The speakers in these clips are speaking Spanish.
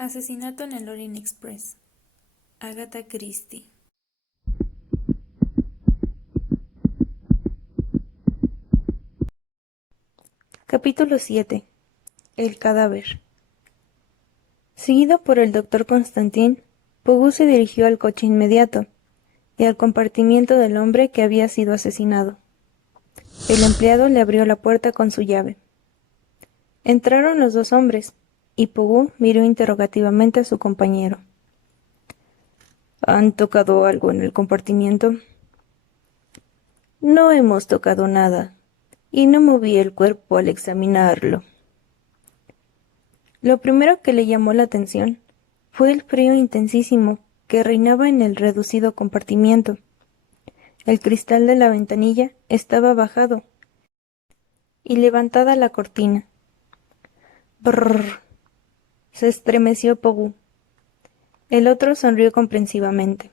Asesinato en el Orient Express. Agatha Christie. Capítulo 7. El cadáver. Seguido por el doctor Constantin, Pogu se dirigió al coche inmediato y al compartimiento del hombre que había sido asesinado. El empleado le abrió la puerta con su llave. Entraron los dos hombres, y Pogu miró interrogativamente a su compañero. ¿Han tocado algo en el compartimiento? No hemos tocado nada, y no moví el cuerpo al examinarlo. Lo primero que le llamó la atención fue el frío intensísimo que reinaba en el reducido compartimiento. El cristal de la ventanilla estaba bajado y levantada la cortina. Brrr. Se estremeció Pogu. El otro sonrió comprensivamente.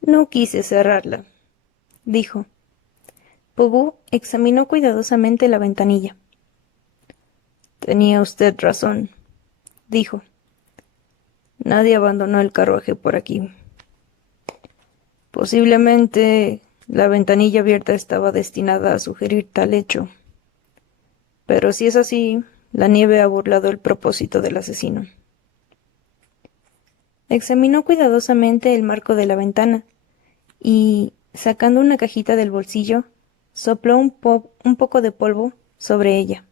No quise cerrarla, dijo. Pogu examinó cuidadosamente la ventanilla. Tenía usted razón, dijo. Nadie abandonó el carruaje por aquí. Posiblemente la ventanilla abierta estaba destinada a sugerir tal hecho. Pero si es así, la nieve ha burlado el propósito del asesino. Examinó cuidadosamente el marco de la ventana y, sacando una cajita del bolsillo, sopló un poco de polvo sobre ella.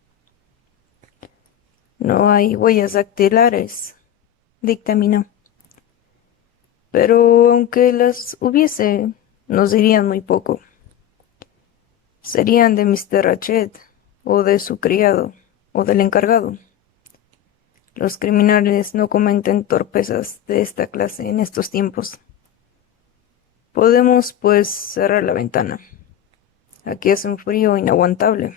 No hay huellas dactilares, dictaminó. Pero aunque las hubiese, nos dirían muy poco. Serían de Mr. Ratchet, o de su criado, o del encargado. Los criminales no cometen torpezas de esta clase en estos tiempos. Podemos, pues, cerrar la ventana. Aquí hace un frío inaguantable.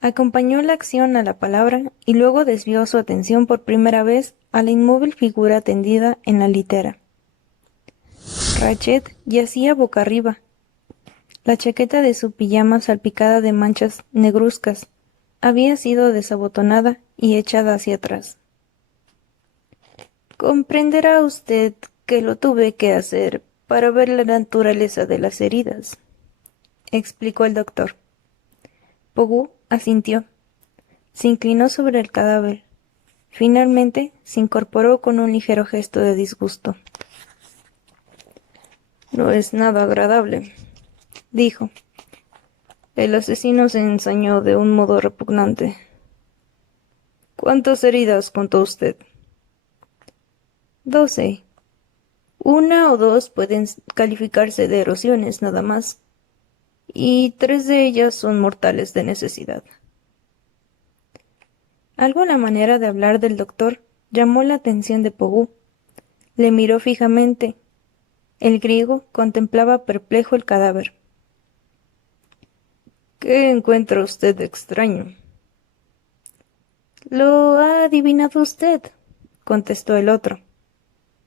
Acompañó la acción a la palabra y luego desvió su atención por primera vez a la inmóvil figura tendida en la litera. Ratchet yacía boca arriba. La chaqueta de su pijama salpicada de manchas negruzcas había sido desabotonada y echada hacia atrás. Comprenderá usted que lo tuve que hacer para ver la naturaleza de las heridas, explicó el doctor. Pogu asintió. Se inclinó sobre el cadáver. Finalmente se incorporó con un ligero gesto de disgusto. No es nada agradable, dijo. El asesino se ensañó de un modo repugnante. ¿Cuántas heridas contó usted? 12. Una o dos pueden calificarse de erosiones nada más, y 3 de ellas son mortales de necesidad. Algo la manera de hablar del doctor llamó la atención de Pogu. Le miró fijamente. El griego contemplaba perplejo el cadáver. ¿Qué encuentra usted extraño? Lo ha adivinado usted, contestó el otro.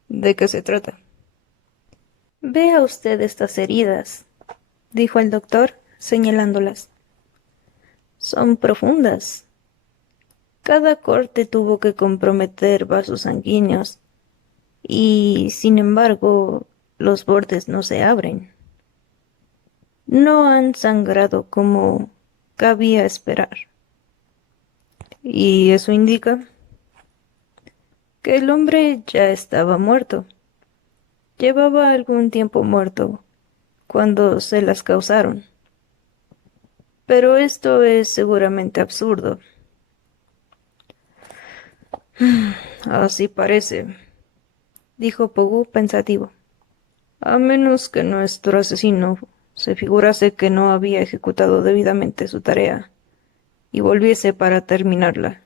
¿De qué se trata? Vea usted estas heridas, dijo el doctor, señalándolas. Son profundas. Cada corte tuvo que comprometer vasos sanguíneos, y, sin embargo, los bordes no se abren. No han sangrado como cabía esperar. ¿Y eso indica? Que el hombre ya estaba muerto. Llevaba algún tiempo muerto cuando se las causaron. Pero esto es seguramente absurdo. Así parece, dijo Pogu pensativo. A menos que nuestro asesino se figurase que no había ejecutado debidamente su tarea y volviese para terminarla.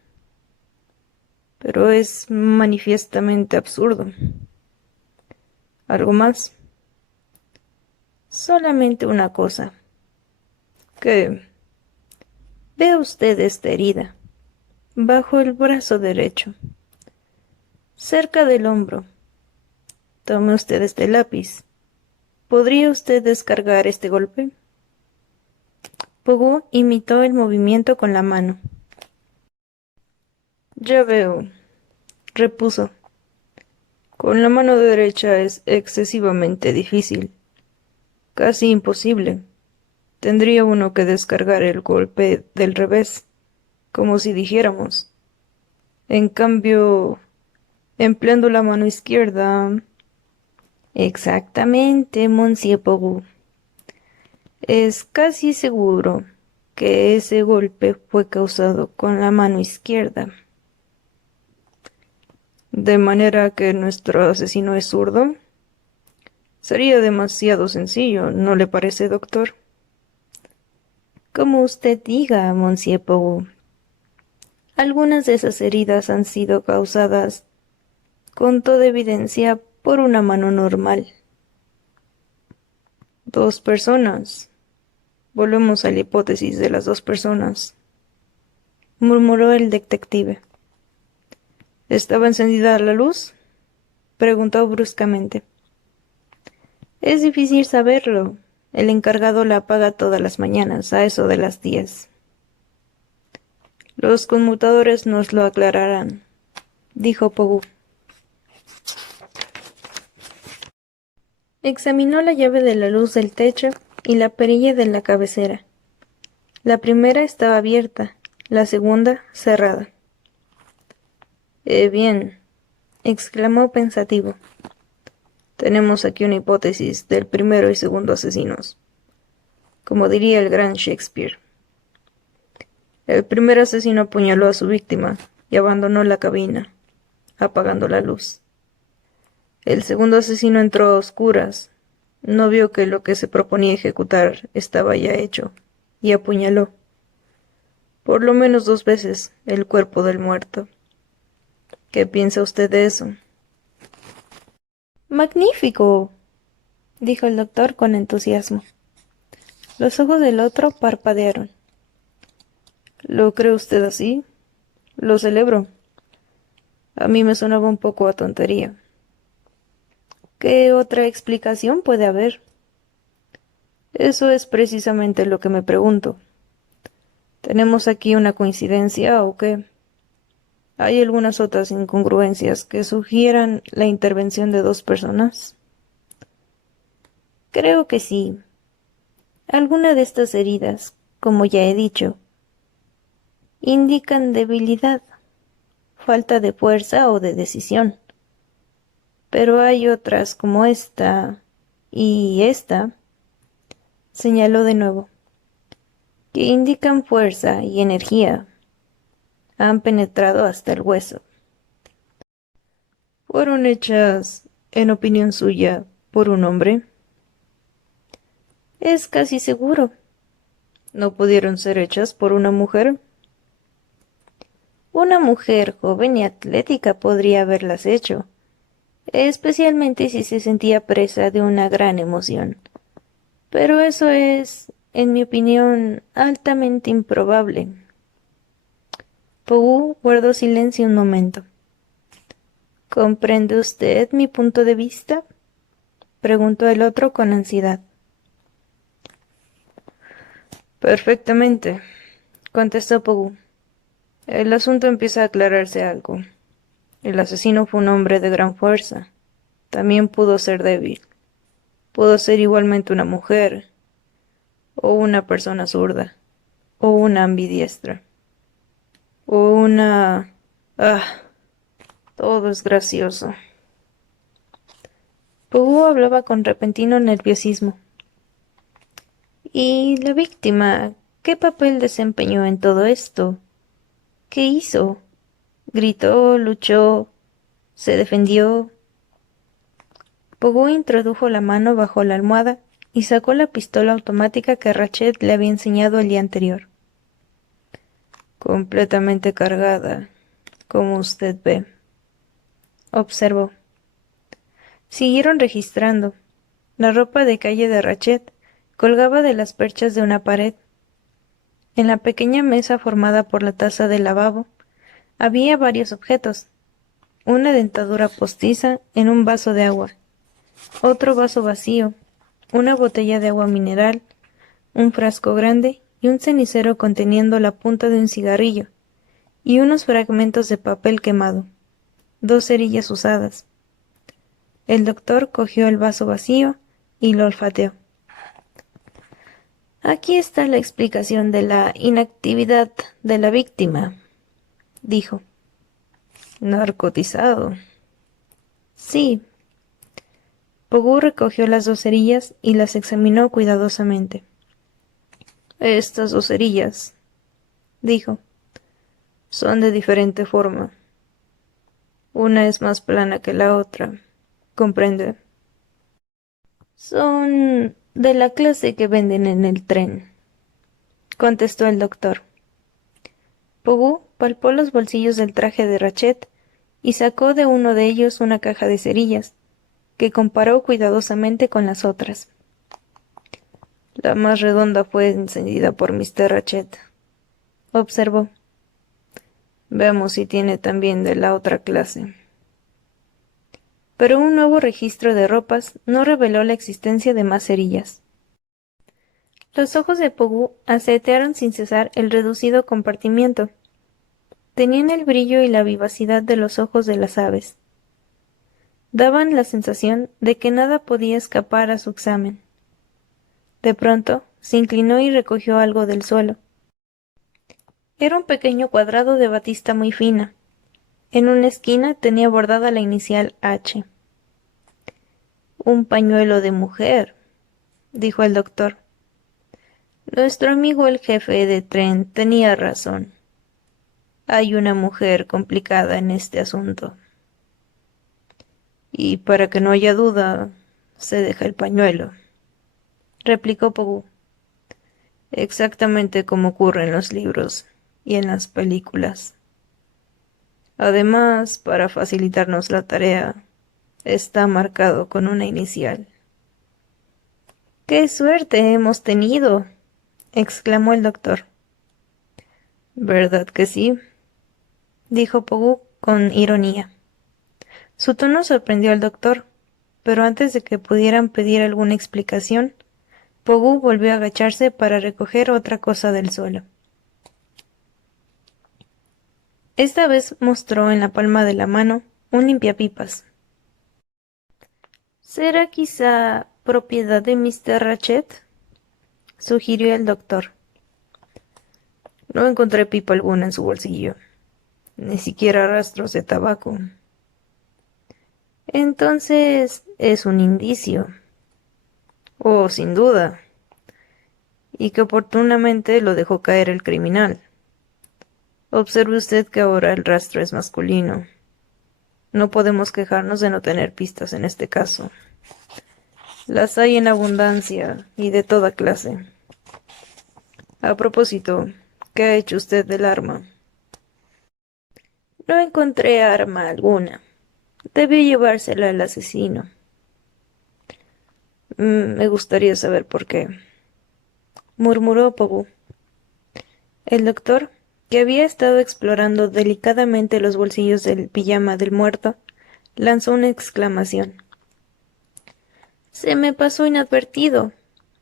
Pero es manifiestamente absurdo. ¿Algo más? Solamente una cosa. ¿Qué? Vea usted esta herida, bajo el brazo derecho, cerca del hombro. Tome usted este lápiz. ¿Podría usted descargar este golpe? Pogu imitó el movimiento con la mano. Ya veo, repuso. Con la mano derecha es excesivamente difícil, casi imposible. Tendría uno que descargar el golpe del revés, como si dijéramos. En cambio, empleando la mano izquierda. Exactamente, Monsieur Pogu. Es casi seguro que ese golpe fue causado con la mano izquierda. De manera que nuestro asesino es zurdo. Sería demasiado sencillo, ¿no le parece, doctor? Como usted diga, Monsieur Pogu. Algunas de esas heridas han sido causadas, con toda evidencia, por una mano normal. Dos personas. Volvemos a la hipótesis de las dos personas, murmuró el detective. ¿Estaba encendida la luz? Preguntó bruscamente. Es difícil saberlo. El encargado la apaga todas las mañanas, a eso de las 10. Los conmutadores nos lo aclararán, dijo Pogu. Examinó la llave de la luz del techo y la perilla de la cabecera. La primera estaba abierta, la segunda cerrada. Bien, exclamó pensativo. Tenemos aquí una hipótesis del primero y segundo asesinos. Como diría el gran Shakespeare. El primer asesino apuñaló a su víctima y abandonó la cabina, apagando la luz. El segundo asesino entró a oscuras, no vio que lo que se proponía ejecutar estaba ya hecho, y apuñaló, por lo menos 2 veces, el cuerpo del muerto. ¿Qué piensa usted de eso? Magnífico, dijo el doctor con entusiasmo. Los ojos del otro parpadearon. ¿Lo cree usted así? Lo celebro. A mí me sonaba un poco a tontería. ¿Qué otra explicación puede haber? Eso es precisamente lo que me pregunto. ¿Tenemos aquí una coincidencia o qué? ¿Hay algunas otras incongruencias que sugieran la intervención de 2 personas? Creo que sí. Alguna de estas heridas, como ya he dicho, indican debilidad, falta de fuerza o de decisión. Pero hay otras como esta y esta, señaló de nuevo, que indican fuerza y energía. Han penetrado hasta el hueso. ¿Fueron hechas, en opinión suya, por un hombre? Es casi seguro. ¿No pudieron ser hechas por una mujer? Una mujer joven y atlética podría haberlas hecho, especialmente si se sentía presa de una gran emoción. Pero eso es, en mi opinión, altamente improbable. Pogu guardó silencio un momento. ¿Comprende usted mi punto de vista? Preguntó el otro con ansiedad. Perfectamente, contestó Pogu. El asunto empieza a aclararse algo. El asesino fue un hombre de gran fuerza. También pudo ser débil. Pudo ser igualmente una mujer, o una persona zurda, o una ambidiestra, o una... Ah, todo es gracioso. Pogu hablaba con repentino nerviosismo. ¿Y la víctima? ¿Qué papel desempeñó en todo esto? ¿Qué hizo? ¿Gritó, luchó, se defendió? Pogu introdujo la mano bajo la almohada y sacó la pistola automática que Rachet le había enseñado el día anterior. Completamente cargada, como usted ve, observó. Siguieron registrando. La ropa de calle de Rachet colgaba de las perchas de una pared. En la pequeña mesa formada por la taza del lavabo había varios objetos. Una dentadura postiza en un vaso de agua, otro vaso vacío, una botella de agua mineral, un frasco grande y un cenicero conteniendo la punta de un cigarrillo, y unos fragmentos de papel quemado, 2 cerillas usadas. El doctor cogió el vaso vacío y lo olfateó. Aquí está la explicación de la inactividad de la víctima, dijo. ¿Narcotizado? Sí. Pogú recogió las 2 cerillas y las examinó cuidadosamente. Estas 2 cerillas, dijo, son de diferente forma. Una es más plana que la otra, ¿comprende? Son de la clase que venden en el tren, contestó el doctor. Pogú palpó los bolsillos del traje de Rachet y sacó de uno de ellos una caja de cerillas, que comparó cuidadosamente con las otras. La más redonda fue encendida por Mr. Rachet, observó. Veamos si tiene también de la otra clase. Pero un nuevo registro de ropas no reveló la existencia de más cerillas. Los ojos de Pogú asetearon sin cesar el reducido compartimiento. Tenían el brillo y la vivacidad de los ojos de las aves. Daban la sensación de que nada podía escapar a su examen. De pronto, se inclinó y recogió algo del suelo. Era un pequeño cuadrado de batista muy fina. En una esquina tenía bordada la inicial H. Un pañuelo de mujer, dijo el doctor. Nuestro amigo el jefe de tren tenía razón. Hay una mujer complicada en este asunto. Y para que no haya duda, se deja el pañuelo, replicó Pogú. Exactamente como ocurre en los libros y en las películas. Además, para facilitarnos la tarea, está marcado con una inicial. ¡Qué suerte hemos tenido! Exclamó el doctor. ¿Verdad que sí? Dijo Pogú con ironía. Su tono sorprendió al doctor, pero antes de que pudieran pedir alguna explicación, Pogú volvió a agacharse para recoger otra cosa del suelo. Esta vez mostró en la palma de la mano un limpiapipas. ¿Será quizá propiedad de Mr. Rachet?, sugirió el doctor. No encontré pipa alguna en su bolsillo, ni siquiera rastros de tabaco. Entonces es un indicio. Oh, sin duda. Y que oportunamente lo dejó caer el criminal. Observe usted que ahora el rastro es masculino. No podemos quejarnos de no tener pistas en este caso. Las hay en abundancia y de toda clase. A propósito, ¿qué ha hecho usted del arma? No encontré arma alguna. Debió llevársela el asesino. Me gustaría saber por qué, murmuró Pogú. El doctor, que había estado explorando delicadamente los bolsillos del pijama del muerto, lanzó una exclamación. Se me pasó inadvertido,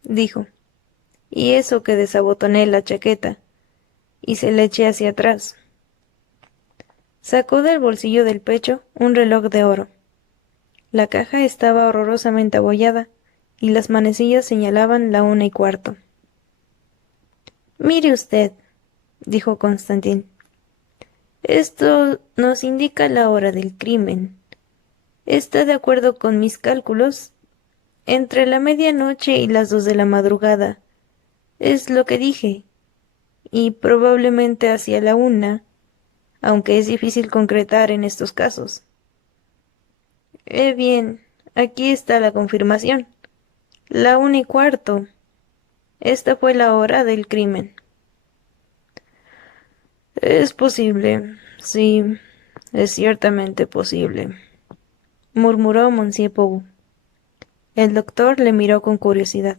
dijo, y eso que desabotoné la chaqueta, y se la eché hacia atrás. Sacó del bolsillo del pecho un reloj de oro. La caja estaba horrorosamente abollada, y las manecillas señalaban la 1:15. Mire usted, dijo Constantín. Esto nos indica la hora del crimen. Está de acuerdo con mis cálculos. Entre la medianoche y las 2 de la madrugada. Es lo que dije. Y probablemente hacia la 1, aunque es difícil concretar en estos casos. Bien, aquí está la confirmación. La 1:15. Esta fue la hora del crimen. Es posible, sí, es ciertamente posible, murmuró Monsieur Pogú. El doctor le miró con curiosidad.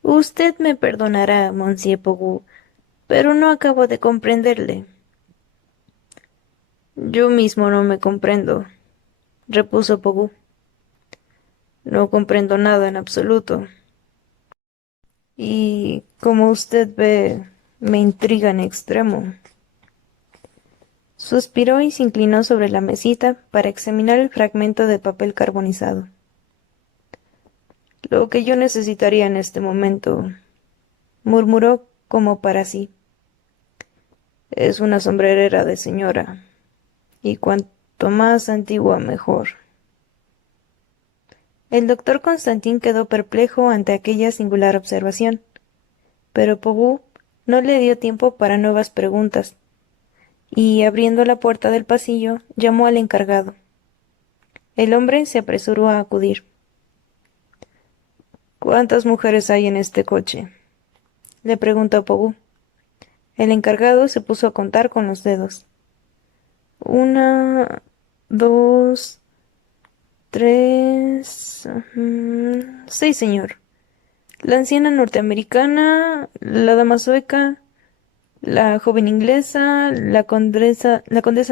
Usted me perdonará, Monsieur Pogú, pero no acabo de comprenderle. Yo mismo no me comprendo, repuso Pogú. No comprendo nada en absoluto. Y, como usted ve, me intriga en extremo. Suspiró y se inclinó sobre la mesita para examinar el fragmento de papel carbonizado. Lo que yo necesitaría en este momento, murmuró como para sí, es una sombrerera de señora, y cuanto más antigua mejor. El doctor Constantín quedó perplejo ante aquella singular observación, pero Pogú no le dio tiempo para nuevas preguntas, y abriendo la puerta del pasillo, llamó al encargado. El hombre se apresuró a acudir. ¿Cuántas mujeres hay en este coche? Le preguntó Pogú. El encargado se puso a contar con los dedos. 1, 2, 3, 6, señor. La anciana norteamericana, la dama sueca, la joven inglesa, la condesa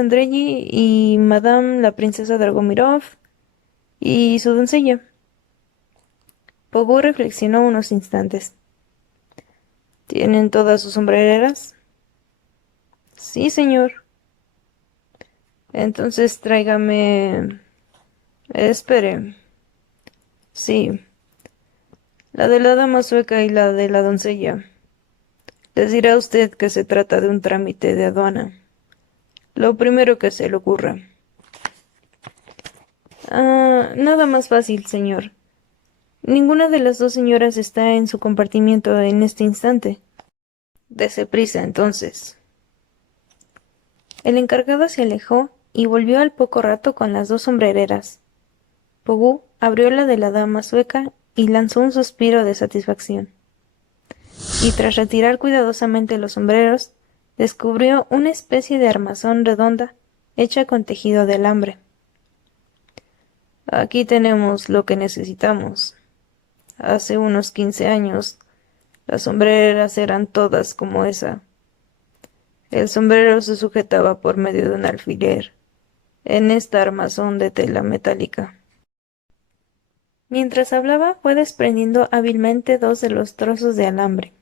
Andrelli y Madame la princesa Dragomirov y su doncella. Pogú reflexionó unos instantes. ¿Tienen todas sus sombrereras? Sí, señor. Entonces tráigame... Espere. Sí. La de la dama sueca y la de la doncella. Les dirá usted que se trata de un trámite de aduana. Lo primero que se le ocurra. Nada más fácil, señor. Ninguna de las dos señoras está en su compartimiento en este instante. Dese prisa, entonces. El encargado se alejó y volvió al poco rato con las dos sombrereras. Pogú abrió la de la dama sueca y lanzó un suspiro de satisfacción. Y tras retirar cuidadosamente los sombreros, descubrió una especie de armazón redonda hecha con tejido de alambre. Aquí tenemos lo que necesitamos. Hace unos 15 años, las sombreras eran todas como esa. El sombrero se sujetaba por medio de un alfiler, en esta armazón de tela metálica. Mientras hablaba, fue desprendiendo hábilmente dos de los trozos de alambre.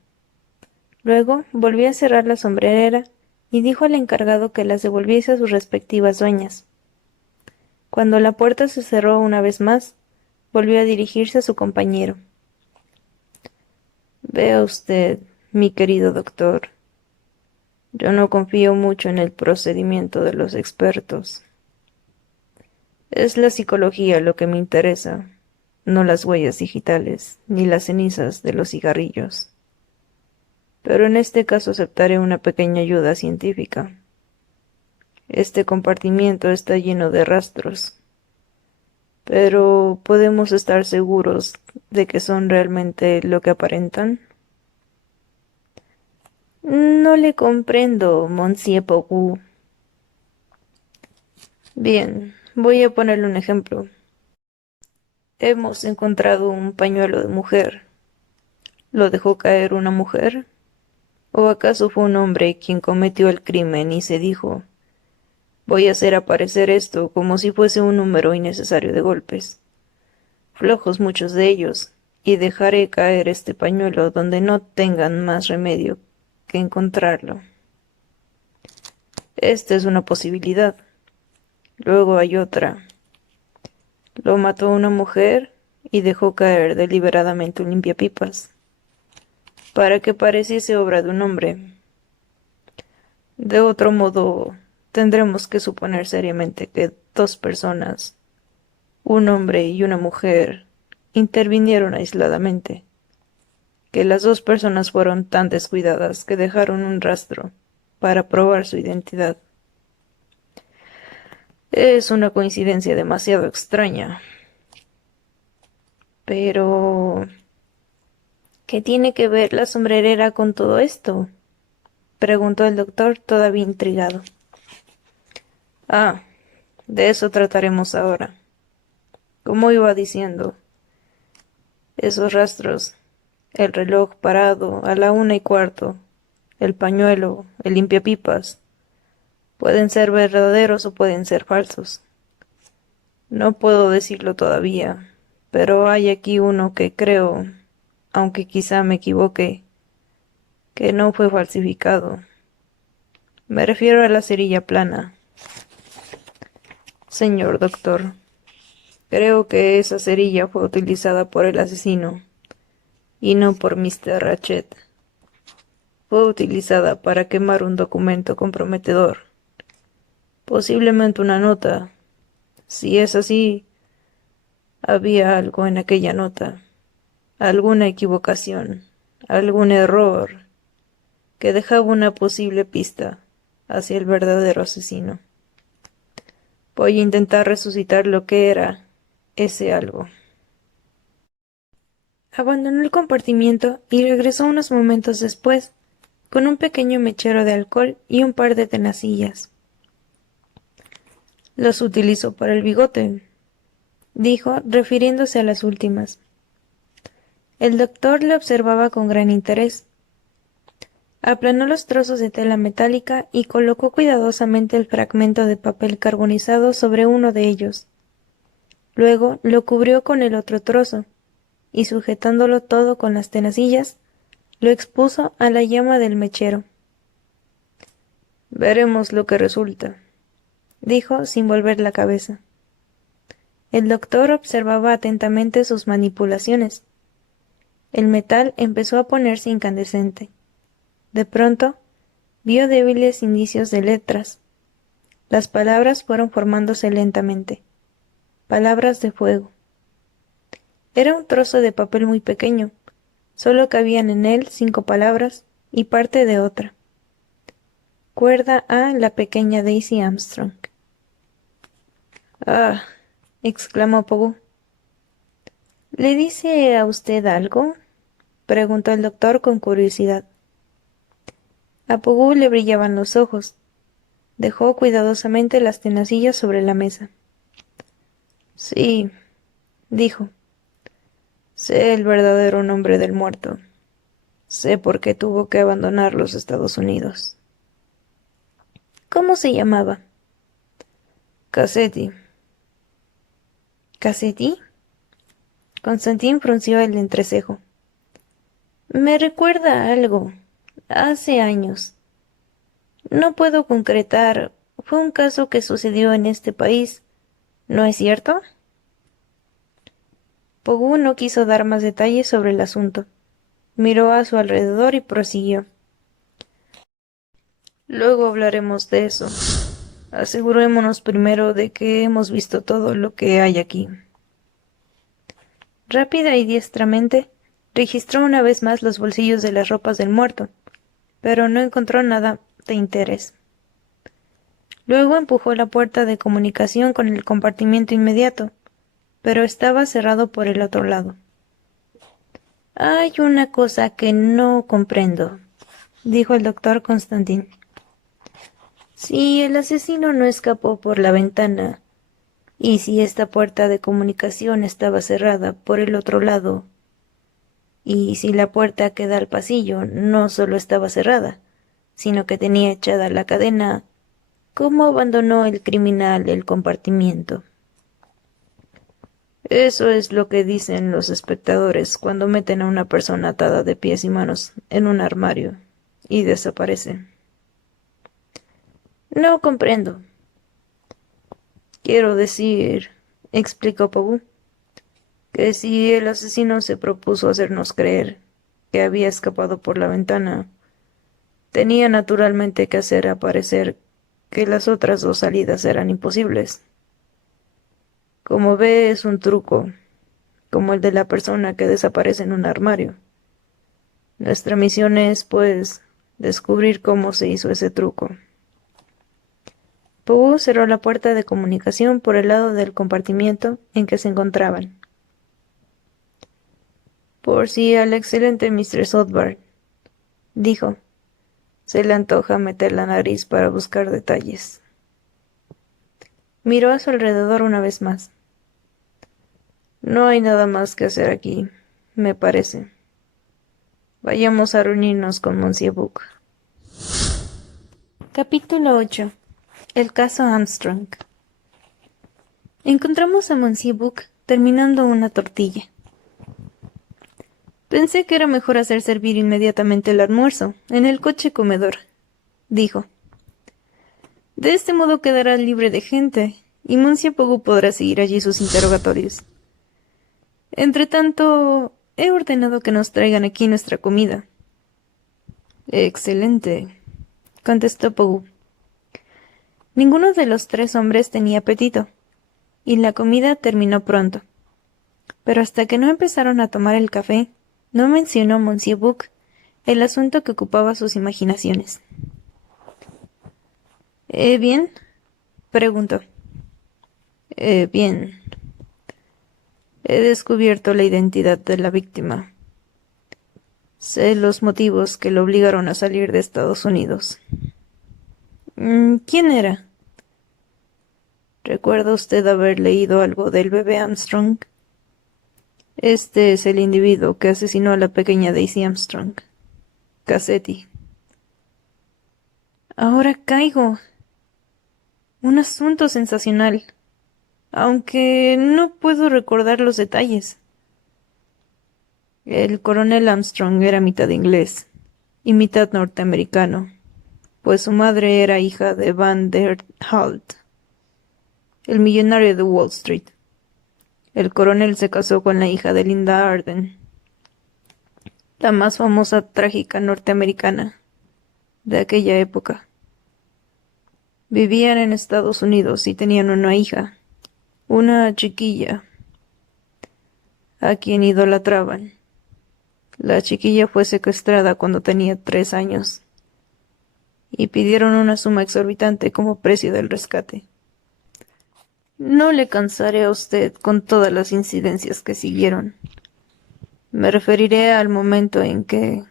Luego volvió a cerrar la sombrerera y dijo al encargado que las devolviese a sus respectivas dueñas. Cuando la puerta se cerró una vez más, volvió a dirigirse a su compañero. Vea usted, mi querido doctor, yo no confío mucho en el procedimiento de los expertos. Es la psicología lo que me interesa, no las huellas digitales ni las cenizas de los cigarrillos. Pero en este caso aceptaré una pequeña ayuda científica. Este compartimiento está lleno de rastros, pero ¿podemos estar seguros de que son realmente lo que aparentan? No le comprendo, Monsieur Pogú. Bien, voy a ponerle un ejemplo. Hemos encontrado un pañuelo de mujer. ¿Lo dejó caer una mujer? ¿O acaso fue un hombre quien cometió el crimen y se dijo, voy a hacer aparecer esto como si fuese un número innecesario de golpes, flojos muchos de ellos, y dejaré caer este pañuelo donde no tengan más remedio que encontrarlo? Esta es una posibilidad. Luego hay otra. Lo mató una mujer y dejó caer deliberadamente un limpiapipas, para que pareciese obra de un hombre. De otro modo, tendremos que suponer seriamente que dos personas, un hombre y una mujer, intervinieron aisladamente, que las dos personas fueron tan descuidadas que dejaron un rastro para probar su identidad. Es una coincidencia demasiado extraña. Pero... ¿qué tiene que ver la sombrerera con todo esto? Preguntó el doctor, todavía intrigado. De eso trataremos ahora. Como iba diciendo, esos rastros, el reloj parado a la 1:15, el pañuelo, el limpiapipas, pueden ser verdaderos o pueden ser falsos. No puedo decirlo todavía, pero hay aquí uno que creo, aunque quizá me equivoque, que no fue falsificado. Me refiero a la cerilla plana, Señor doctor, creo que esa cerilla fue utilizada por el asesino, y no por Mr. Ratchet. Fue utilizada para quemar un documento comprometedor, posiblemente una nota. Si es así, había algo en aquella nota, alguna equivocación, algún error, que dejaba una posible pista hacia el verdadero asesino. Voy a intentar resucitar lo que era ese algo. Abandonó el compartimiento y regresó unos momentos después, con un pequeño mechero de alcohol y un par de tenacillas. Los utilizó para el bigote, dijo, refiriéndose a las últimas. El doctor le observaba con gran interés. Aplanó los trozos de tela metálica y colocó cuidadosamente el fragmento de papel carbonizado sobre uno de ellos. Luego lo cubrió con el otro trozo, y sujetándolo todo con las tenacillas, lo expuso a la llama del mechero. Veremos lo que resulta, dijo sin volver la cabeza. El doctor observaba atentamente sus manipulaciones. El metal empezó a ponerse incandescente. De pronto, vio débiles indicios de letras. Las palabras fueron formándose lentamente. Palabras de fuego. Era un trozo de papel muy pequeño. Solo cabían en él 5 palabras y parte de otra. Cuerda a la pequeña Daisy Armstrong. «Ah», exclamó Pogu. «¿Le dice a usted algo?», preguntó el doctor con curiosidad. A Pogu le brillaban los ojos. Dejó cuidadosamente las tenacillas sobre la mesa. «Sí», dijo. «Sé el verdadero nombre del muerto. Sé por qué tuvo que abandonar los Estados Unidos». «¿Cómo se llamaba?» «Cassetti». «¿Cassetti?». Constantín frunció el entrecejo. «Me recuerda a algo. Hace años. No puedo concretar. Fue un caso que sucedió en este país. ¿No es cierto?». Pogu no quiso dar más detalles sobre el asunto. Miró a su alrededor y prosiguió. «Luego hablaremos de eso. Asegurémonos primero de que hemos visto todo lo que hay aquí». Rápida y diestramente, registró una vez más los bolsillos de las ropas del muerto, pero no encontró nada de interés. Luego empujó la puerta de comunicación con el compartimiento inmediato, pero estaba cerrado por el otro lado. «Hay una cosa que no comprendo», dijo el doctor Constantín. «Si el asesino no escapó por la ventana, y si esta puerta de comunicación estaba cerrada por el otro lado, y si la puerta que da al pasillo no solo estaba cerrada, sino que tenía echada la cadena, ¿cómo abandonó el criminal el compartimiento?». «Eso es lo que dicen los espectadores cuando meten a una persona atada de pies y manos en un armario y desaparece». «No comprendo». «Quiero decir», explicó Pogu, «que si el asesino se propuso hacernos creer que había escapado por la ventana, tenía naturalmente que hacer aparecer que las otras 2 salidas eran imposibles. Como ve, es un truco, como el de la persona que desaparece en un armario. Nuestra misión es, pues, descubrir cómo se hizo ese truco». Pogu cerró la puerta de comunicación por el lado del compartimiento en que se encontraban. «Por si al excelente Mr. Southbark», dijo, «se le antoja meter la nariz para buscar detalles». Miró a su alrededor una vez más. «No hay nada más que hacer aquí, me parece. Vayamos a reunirnos con Monsieur Buck». Capítulo 8. El caso Armstrong. Encontramos a Monsieur Buck terminando una tortilla. «Pensé que era mejor hacer servir inmediatamente el almuerzo, en el coche comedor», dijo. «De este modo quedará libre de gente, y Monsieur Pogu podrá seguir allí sus interrogatorios. Entretanto, he ordenado que nos traigan aquí nuestra comida. Excelente, contestó Pogu. Ninguno de los tres hombres tenía apetito, y la comida terminó pronto. Pero hasta que no empezaron a tomar el café, no mencionó Monsieur Buck el asunto que ocupaba sus imaginaciones. ¿Bien? Preguntó. Bien. He descubierto la identidad de la víctima. Sé los motivos que lo obligaron a salir de Estados Unidos. ¿Quién era? ¿Recuerda usted haber leído algo del bebé Armstrong? Este es el individuo que asesinó a la pequeña Daisy Armstrong. Cassetti. Ahora caigo. Un asunto sensacional, aunque no puedo recordar los detalles. El coronel Armstrong era mitad inglés y mitad norteamericano, pues su madre era hija de Van der Halt, el millonario de Wall Street. El coronel se casó con la hija de Linda Arden, la más famosa trágica norteamericana de aquella época. Vivían en Estados Unidos y tenían una hija, una chiquilla, a quien idolatraban. La chiquilla fue secuestrada cuando tenía 3 años y pidieron una suma exorbitante como precio del rescate. No le cansaré a usted con todas las incidencias que siguieron. Me referiré al momento en que,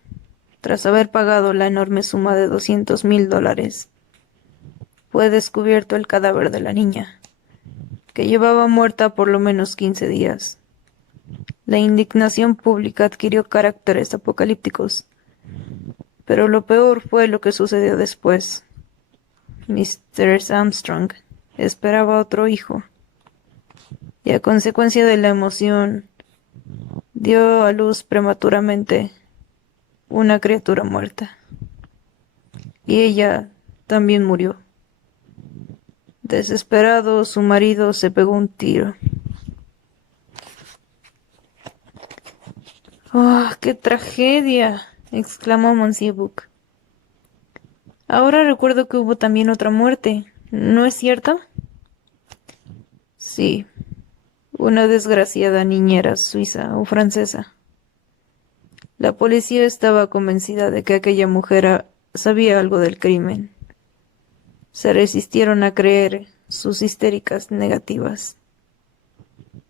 tras haber pagado la enorme suma de $200,000, fue descubierto el cadáver de la niña, que llevaba muerta por lo menos 15 días. La indignación pública adquirió caracteres apocalípticos, pero lo peor fue lo que sucedió después. Mr. Armstrong esperaba otro hijo, y a consecuencia de la emoción, dio a luz prematuramente una criatura muerta. Y ella también murió. Desesperado, su marido se pegó un tiro. ¡Oh, qué tragedia! Exclamó Monsieur Buck. Ahora recuerdo que hubo también otra muerte, ¿no es cierto? Sí, una desgraciada niñera suiza o francesa. La policía estaba convencida de que aquella mujer sabía algo del crimen. Se resistieron a creer sus histéricas negativas.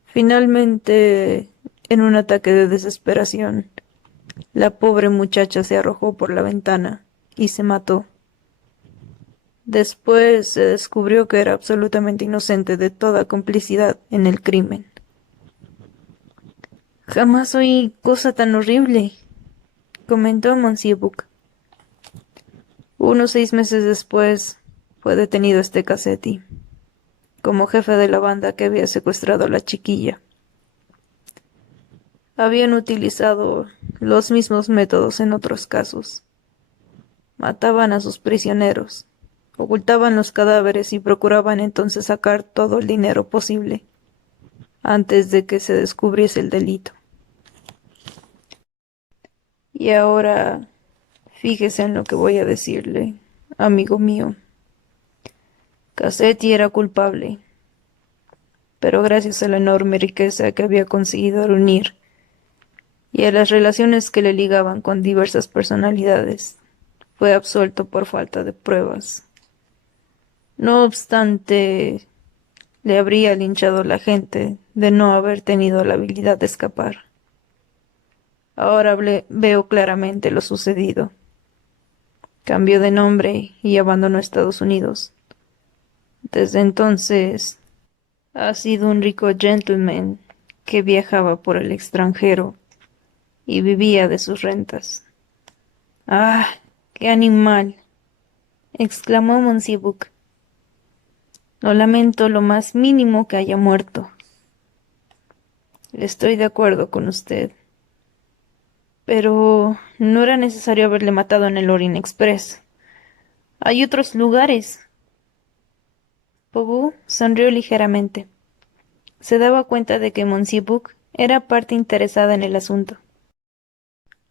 Finalmente, en un ataque de desesperación, la pobre muchacha se arrojó por la ventana y se mató. Después se descubrió que era absolutamente inocente de toda complicidad en el crimen. Jamás oí cosa tan horrible, comentó Monsieur Buck. Unos 6 meses después fue detenido este Cassetti, como jefe de la banda que había secuestrado a la chiquilla. Habían utilizado los mismos métodos en otros casos. Mataban a sus prisioneros, ocultaban los cadáveres y procuraban entonces sacar todo el dinero posible antes de que se descubriese el delito. Y ahora, fíjese en lo que voy a decirle, amigo mío. Cassetti era culpable, pero gracias a la enorme riqueza que había conseguido reunir y a las relaciones que le ligaban con diversas personalidades, fue absuelto por falta de pruebas. No obstante, le habría linchado la gente de no haber tenido la habilidad de escapar. Ahora veo claramente lo sucedido. Cambió de nombre y abandonó Estados Unidos. Desde entonces ha sido un rico gentleman que viajaba por el extranjero y vivía de sus rentas. ¡Ah, qué animal! Exclamó Monsieur Buck. No lamento lo más mínimo que haya muerto. Estoy de acuerdo con usted. Pero no era necesario haberle matado en el Orient Express. Hay otros lugares. Pogu sonrió ligeramente. Se daba cuenta de que Monsieur Buck era parte interesada en el asunto.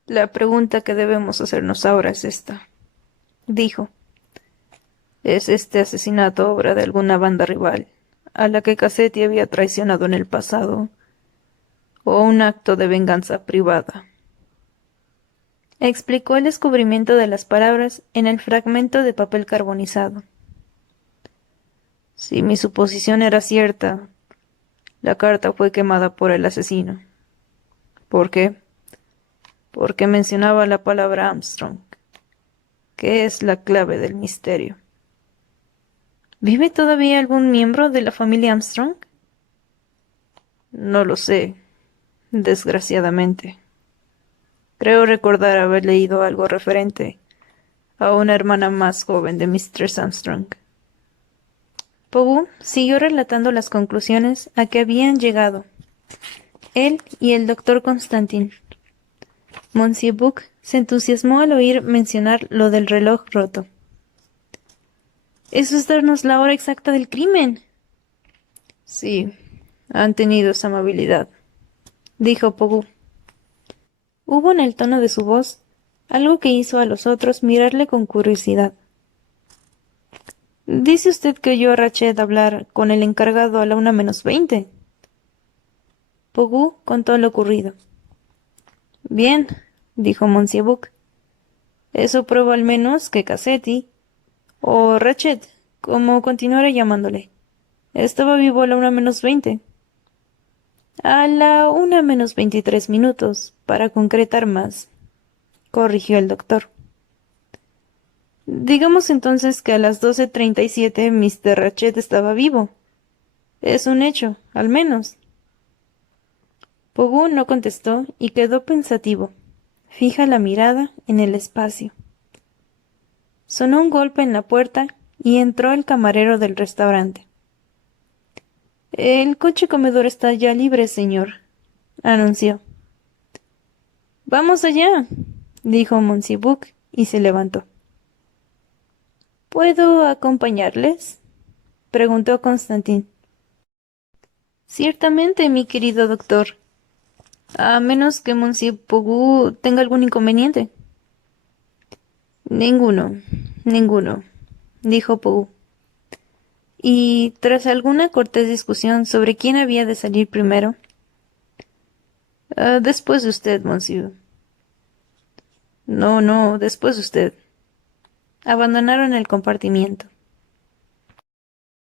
La pregunta que debemos hacernos ahora es esta, dijo. ¿Es este asesinato obra de alguna banda rival, a la que Cassetti había traicionado en el pasado, o un acto de venganza privada? Explicó el descubrimiento de las palabras en el fragmento de papel carbonizado. Si mi suposición era cierta, la carta fue quemada por el asesino. ¿Por qué? Porque mencionaba la palabra Armstrong, que es la clave del misterio. ¿Vive todavía algún miembro de la familia Armstrong? No lo sé, desgraciadamente. Creo recordar haber leído algo referente a una hermana más joven de Mistress Armstrong. Pogu siguió relatando las conclusiones a que habían llegado él y el doctor Constantin. Monsieur Buck se entusiasmó al oír mencionar lo del reloj roto. —¿Eso es darnos la hora exacta del crimen? —Sí, han tenido esa amabilidad —dijo Pogu. Hubo en el tono de su voz algo que hizo a los otros mirarle con curiosidad. —¿Dice usted que oyó a Rached hablar con el encargado a la 1:20? Pogu contó lo ocurrido. —Bien —dijo Monsieur Buck—, eso prueba al menos que Cassetti, o Rached, como continuara llamándole, estaba vivo a la 1:20. A la 1:23, para concretar más —corrigió el doctor. Digamos entonces que a las 12:37 Mr. Rached estaba vivo. Es un hecho, al menos. Pogu no contestó y quedó pensativo, fija la mirada en el espacio. Sonó un golpe en la puerta y entró el camarero del restaurante. El coche comedor está ya libre, señor —anunció. —Vamos allá —dijo Monsieur Buck y se levantó. —¿Puedo acompañarles? —preguntó Constantin. —Ciertamente, mi querido doctor, a menos que Monsieur Pogu tenga algún inconveniente. —Ninguno, ninguno —dijo Pogu. Y tras alguna cortés discusión sobre quién había de salir primero— después de usted, monsieur. No, después de usted. Abandonaron el compartimiento.